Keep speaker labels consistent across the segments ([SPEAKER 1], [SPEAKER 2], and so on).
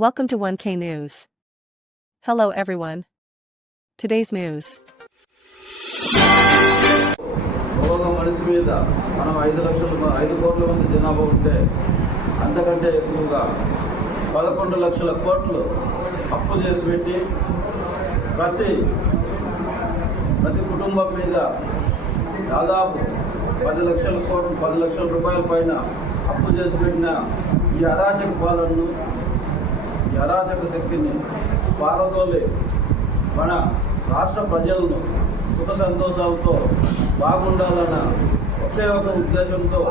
[SPEAKER 1] Welcome to 1K News. Hello everyone. Today's news.
[SPEAKER 2] ఒక్కొక్క మనిషి మీద మనం ఐదు లక్షల ఐదు కోట్ల మంది జనాభా ఉంటే అంతకంటే ఎక్కువగా పదకొండు లక్షల కోట్లు అప్పు చేసి పెట్టి ప్రతి ప్రతి కుటుంబం మీద దాదాపు పది లక్షల కోట్లు పది లక్షల రూపాయల పైన అప్పు చేసి పెట్టిన ఈ అరాచక పాలనను ఈ అరాచక శక్తిని పారదోలి మన రాష్ట్ర ప్రజలను సుఖ సంతోషాలతో బాగుండాలన్న ఒకే ఒక ఉద్దేశంతో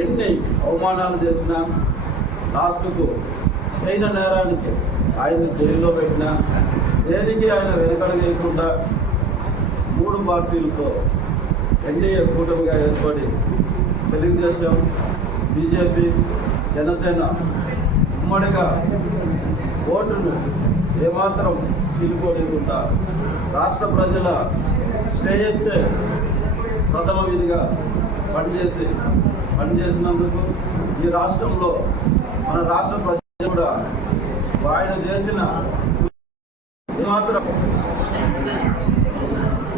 [SPEAKER 2] ఎన్ని అవమానాలు చేసినా లాస్ట్కు చైన నేరానికి ఆయన జైల్లో పెట్టినా దేనికి ఆయన వెనకడగేయకుండా మూడు పార్టీలతో ఎన్డీఏ కూటమిగా ఏర్పడి తెలుగుదేశం బీజేపీ జనసేన ఉమ్మడిగా ఓటును ఏమాత్రం తీసుకోలేకుండా రాష్ట్ర ప్రజల శ్రేయస్సే ప్రథమ విధిగా పనిచేసి పనిచేసినందుకు ఈ రాష్ట్రంలో మన రాష్ట్ర ప్రజలు కూడా ఆయన చేసిన ఏమాత్రం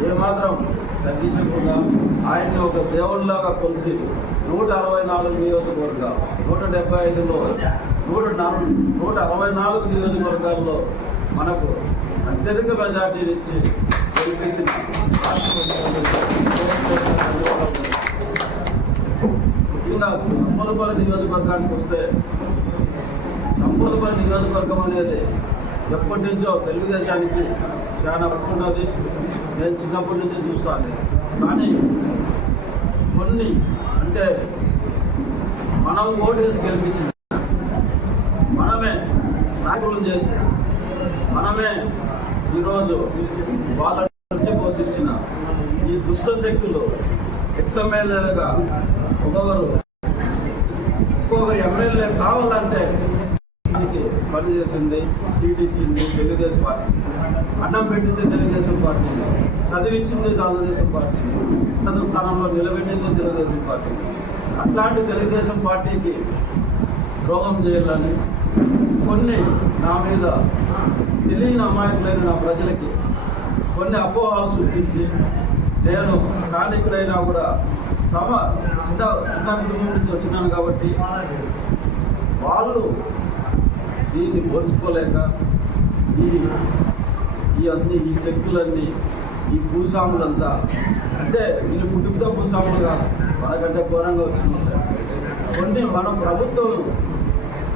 [SPEAKER 2] ఏమాత్రం తగ్గించకుండా ఆయన్ని ఒక దేవుళ్ళలాగా కొలిసి నూట అరవై నాలుగు నియోజకవర్గాలు నూట డెబ్బై ఐదులో నూట నాలుగు నూట అరవై నాలుగు నియోజకవర్గాల్లో మనకు అత్యధిక మెజార్టీ ఇచ్చి గెలిపించిన ముఖ్యంగా నంబలపల్లి నియోజకవర్గానికి వస్తే నంబలపల్లి నియోజకవర్గం అనేది ఎప్పటి నుంచో తెలుగుదేశానికి చాలా పట్టుకున్నది నేను చిన్నప్పటి నుంచి చూస్తాను. కానీ కొన్ని అంటే మనం ఓటేసి గెలిపించిన నాయకులు చేసి మనమే ఈరోజు వాళ్ళ పోషించిన ఈ దుష్ట శక్తులు ఎక్స్ఎమ్మెల్యేలుగా ఒక్కొక్కరు ఒక్కొక్క ఎమ్మెల్యే కావాలంటే దానికి పని చేసింది సీట్ ఇచ్చింది తెలుగుదేశం పార్టీ. అన్నం పెట్టింది తెలుగుదేశం పార్టీ. చదివించింది తెలుగుదేశం పార్టీ. ఉన్నత స్థానంలో నిలబెట్టింది తెలుగుదేశం పార్టీ. అట్లాంటి తెలుగుదేశం పార్టీకి ద్రోహం చేయాలని కొన్ని నా మీద తెలియని అమాయకులైన నా ప్రజలకి. కొన్ని అపోహాలు సృష్టించి నేను స్థానికుడైనా కూడా సమ చిన్న చిన్న కుటుంబం నుంచి వచ్చినాను కాబట్టి వాళ్ళు దీన్ని పోల్చుకోలేక ఈ ఈ అన్ని ఈ శక్తులన్నీ ఈ భూస్వాములంతా అంటే వీళ్ళు కుటుంబ భూస్వాములు కాదు మనకంటే ఘోరంగా వచ్చిన కొన్ని మన ప్రభుత్వం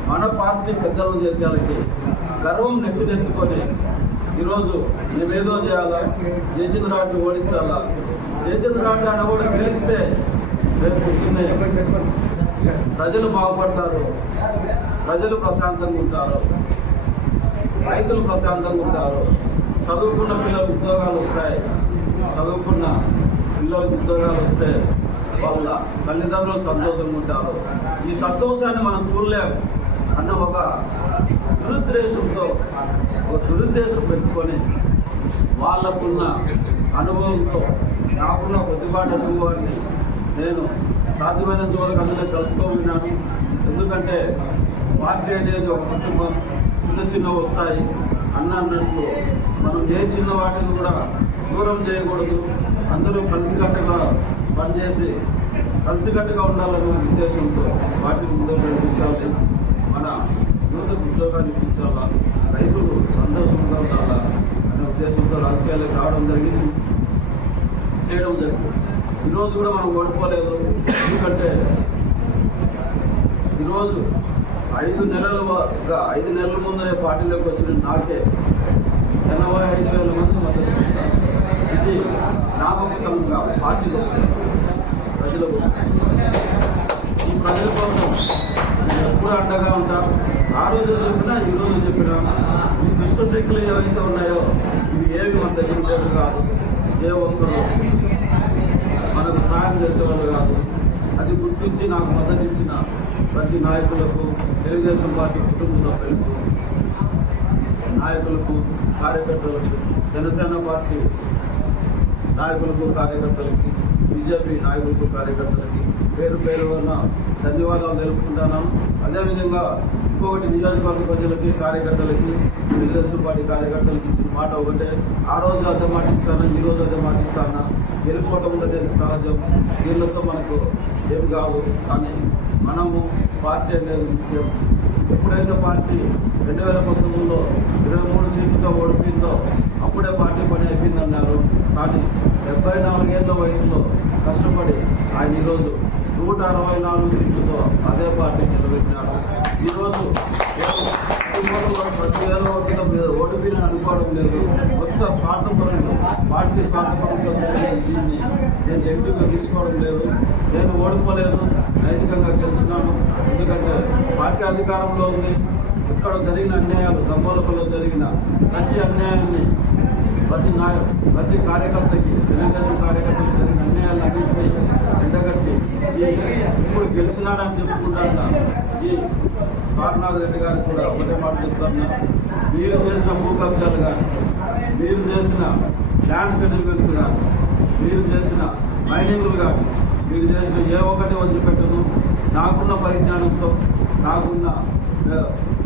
[SPEAKER 2] మన పార్టీ పెద్దలు చేసేవాళ్ళకి గర్వం నెత్తినెత్తుకొని ఈరోజు మేమేదో చేయాలా? జయచంద్ర రాడ్డు ఓడించాలా? జయచంద్ర రాడ్డు అని కూడా గెలిస్తే రేపు పొద్దున్నే ప్రజలు బాగుపడతారు ప్రజలు ప్రశాంతంగా ఉంటారు రైతులు ప్రశాంతంగా ఉంటారు. చదువుకున్న పిల్లలకు ఉద్యోగాలు వస్తాయి. చదువుకున్న పిల్లలకు ఉద్యోగాలు వస్తే వాళ్ళ తల్లిదండ్రులు సంతోషంగా ఉంటారు. ఈ సంతోషాన్ని మనం చూడలేము. అన్న ఒక దురుద్దేశంతో ఒక దురుద్దేశం పెట్టుకొని వాళ్ళకున్న అనుభవంతో నాకున్న ప్రతిపాటు అనుభవాన్ని నేను సాధ్యమైనంత వరకు అందులో కలుపుకోమన్నాను ఎందుకంటే పార్టీ అనేది ఒక కుటుంబం చిన్న చిన్న వస్తాయి. అన్న అన్నట్టు మనం ఏ చిన్న వాటిని కూడా దూరం చేయకూడదు. అందరూ కలిసికట్టుగా పనిచేసి కలిసికట్టుగా ఉండాలనే ఉద్దేశంతో వాటిని ముందు నడిపించాలి. ఉద్యోగాలు ఇప్పించాలా రైతులు సంతోషంగా ఉండాలా? అనే ఉద్దేశంతో రాజకీయాలకు రావడం జరిగింది. చేయడం జరిగింది. ఈరోజు కూడా మనం ఓడిపోలేదు. ఎందుకంటే ఈరోజు ఐదు నెలలుగా ఐదు నెలల ముందరే పార్టీలోకి వచ్చిన నాకే ఎనభై ఐదు వేల మంది మద్దతు ఇచ్చారు. ఇది నామకతంగా పార్టీలో ప్రజలకు ఈ ప్రజల కోసం నేను ఎప్పుడు అండగా ఉంటా ఆ రోజు చెప్పినా ఈ రోజు చెప్పినా ఈ దుష్ట శక్తులు ఏవైతే ఉన్నాయో ఇవి ఏవి మన దగ్గర ఉండేవి కాదు ఏ ఒక్కరు మనకు సహాయం చేసేవాళ్ళు కాదు. అది గుర్తించి నాకు మద్దతు ఇచ్చిన ప్రతి నాయకులకు తెలుగుదేశం పార్టీ కుటుంబ సభ్యులకు నాయకులకు కార్యకర్తలకు జనసేన పార్టీ నాయకులకు కార్యకర్తలకి బీజేపీ నాయకులకు కార్యకర్తలకి పేరు పేరు వల్ల ధన్యవాదాలు తెలుపుకుంటున్నాను అదేవిధంగా ఇంకొకటి నియోజకవర్గ ప్రజలకి కార్యకర్తలకి తెలుగుదేశం పార్టీ కార్యకర్తలకి ఇచ్చిన మాట ఒకటే. ఆ రోజు అదే మాట ఇస్తాను ఈ రోజు అదే మాట గెలుపుకోవటం ఉండేది సహజం. దీనితో మనకు ఏం కావు. కానీ మనము పార్టీ అనేది ముఖ్యం. ఎప్పుడైతే పార్టీ రెండు వేల పంతొమ్మిదిలో ఇరవై మూడు సీట్లతో ఓడిపోయిందో అప్పుడే పార్టీ పని అయిపోయిందన్నారు. కానీ డెబ్బై నాలుగేళ్ళ వయసులో కష్టపడి ఆయన ఈరోజు నూట అరవై నాలుగు సీట్లతో అదే పార్టీ నిలబెట్టినారు ఈరోజు కుటుంబంలో ప్రతి వేల ఓట్ల మీద ఓడిపోయిన అనుకోవడం లేదు. కొత్త స్వార్థపరంగా పార్టీ స్వార్థపరంగా జరిగిన నేను ఎంపీగా తీసుకోవడం లేదు. నేను ఓడిపోలేదు. నైతికంగా గెలిచినాను. ఎందుకంటే పార్టీ అధికారంలో ఉంది. ఇక్కడ జరిగిన అన్యాయాలు దమ్మలపల్లో జరిగిన ప్రతి అన్యాయాన్ని ప్రతి నాయ ప్రతి కార్యకర్తకి తెలుగుదేశం కార్యకర్తలకు జరిగిన అన్యాయాలు ఎండగట్టి ఈ ఇప్పుడు గెలిచినాడని చెప్పుకుంటా ఈ కారునాథ్ రెడ్డి గారికి కూడా ఒకటే మాట చెప్తున్నా మీరు చేసిన భూ కబ్జాలు కానీ మీరు చేసిన ల్యాండ్ సెటిల్మెంట్స్ కానీ మీరు చేసిన మైనింగ్లు కానీ మీరు చేసిన ఏ ఒక్కటి వదిలిపెట్టను నాకున్న పరిజ్ఞానంతో నాకున్న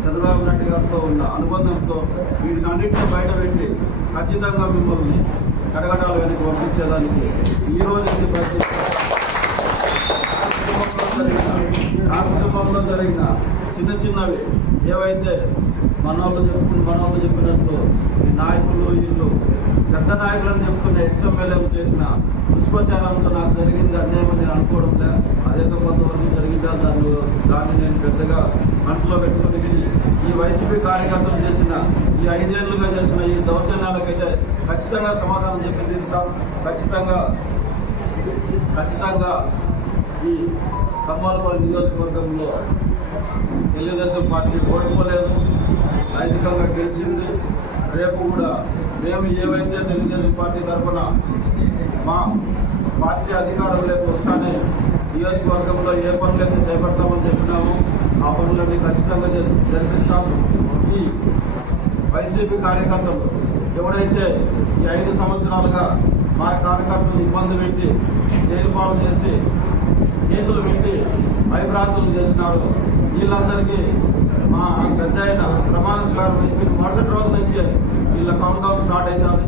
[SPEAKER 2] చంద్రబాబు నాయుడు గారితో ఉన్న అనుబంధంతో వీటిని అన్నింటినీ బయటపెట్టి ఖచ్చితంగా మిమ్మల్ని కడగడాలు వెనక్కి పంపించేదానికి ఈ రోజు నుంచి ప్రతి నా కుటుంబంలో జరిగిన చిన్న చిన్నవి ఏవైతే మనవాళ్ళు చెప్పుకుని మనవాళ్ళు చెప్పినట్టు నాయకులు వీళ్ళు పెద్ద నాయకులను చెప్పుకునే ఎక్స్ఎమ్మెల్యేలు చేసిన పుష్పచారంతో నాకు జరిగింది అన్యాయం నేను అనుకోవడం లే. అదేదో కొంతవరకు జరిగిందా? దాన్ని దాన్ని నేను పెద్దగా మనసులో పెట్టుకుని విని ఈ వైసీపీ కార్యకర్తలు చేసిన ఈ ఐదేళ్ళుగా చేసిన ఈ దౌర్జన్యాలకైతే ఖచ్చితంగా సమాధానం చెప్పి తీరుతాం. ఖచ్చితంగా ఖచ్చితంగా ఈ కమ్మాలపల్లి నియోజకవర్గంలో తెలుగుదేశం పార్టీ ఓడిపోలేదు. నైతికంగా గెలిచింది. రేపు కూడా మేము ఏవైతే తెలుగుదేశం పార్టీ తరఫున మా పార్టీ అధికారం రేపు వస్తానే నియోజకవర్గంలో ఏ పనులైతే చేపడతామని చెప్పినామో ఆ పనులన్నీ ఖచ్చితంగా జరిపిస్తాము. ఈ వైసీపీ కార్యకర్తలు ఎవరైతే ఈ ఐదు సంవత్సరాలుగా మా కార్యకర్తలు ఇబ్బంది పెట్టి జైలుపాలు చేసి కేసులు పెట్టి భయభ్రాంతులు చేసినారు వీళ్ళందరికీ మా పెద్ద ఆయన ప్రమాణ స్వీకారం మరుసటి రోజు ఇలా వీళ్ళ కౌంట్ డౌన్ స్టార్ట్ అవుతుంది.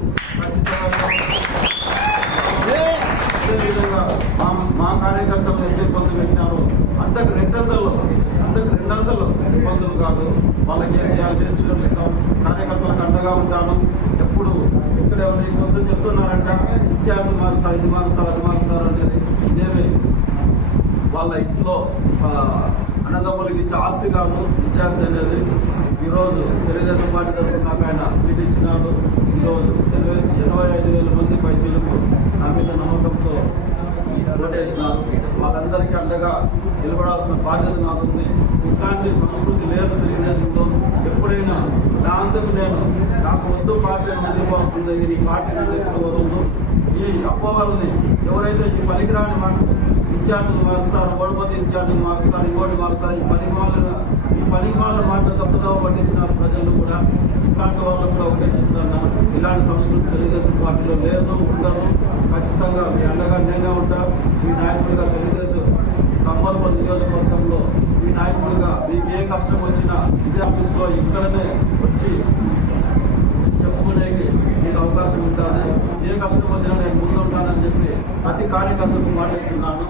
[SPEAKER 2] అదేవిధంగా మా మా కార్యకర్తలు ఎంత ఇబ్బందులు పెట్టినారో అంతకు రెండంతలు అంతకు రెండంతలు ఇబ్బందులు కాదు. వాళ్ళకి ఏం చేయాలి చేసి చూపిస్తాం. కార్యకర్తలకు అండగా ఉంటాను. ఎప్పుడు ఇక్కడ ఎవరు ఇబ్బందులు చెప్తున్నారంట? ఇచ్చారు మారుస్తారు ఇది మారుస్తారు అది మారుస్తారు అనేది ఇదేమి వాళ్ళ ఇంట్లో అన్నదమ్ములకి ఇచ్చే ఆస్తి కాదు ఇచ్చారు అనేది ఈరోజు తెలుగుదేశం పార్టీ తరఫున నాకు ఆయన సీట్ ఈరోజు ఇరవై ఐదు వేల మంది పైసలకు నా మీద నమ్మకంతో ఓటేసినారు వాళ్ళందరికీ అండగా నిలబడాల్సిన బాధ్యత నాకుంది. ఇట్లాంటి సంస్కృతి లేదు తెలుగుదేశంలో ఎప్పుడైనా నా అంతకు నేను నాకు వద్దు పార్టీ నిలబడుతుంది ఈ పార్టీ నిలబడవద్దు ఈ అపోహల్ని ఎవరైతే ఈ పనికిరాని మాట ఇన్ఛార్జీలు మారుస్తారు ఓడిపోతే ఇన్ఛార్జీలు మారుస్తారు ఇంకోటి మారుస్తారు ఈ పని వాళ్ళ పరిహార మాట తప్పుదో పట్టించిన ప్రజలు కూడా. ఇట్లాంటి వాళ్ళు కూడా ఒకటే చెప్తున్నా. ఇలాంటి సంస్కృతి తెలుగుదేశం పార్టీలో లేదు ఉంటాను ఖచ్చితంగా మీ అండగా నేనే ఉంటా. మీ నాయకుడిగా తెలుగుదేశం కమ్మలపల్లి నియోజకవర్గంలో మీ నాయకుడిగా మీకు ఏ కష్టం వచ్చినా ఇదే ఆఫీస్లో ఇక్కడనే వచ్చి చెప్పుకునేకి మీకు అవకాశం ఉంటుంది ఏ కష్టం వచ్చినా నేను ముందు ఉంటానని చెప్పి ప్రతి కార్యకర్తకు మాట్లాడుతున్నాను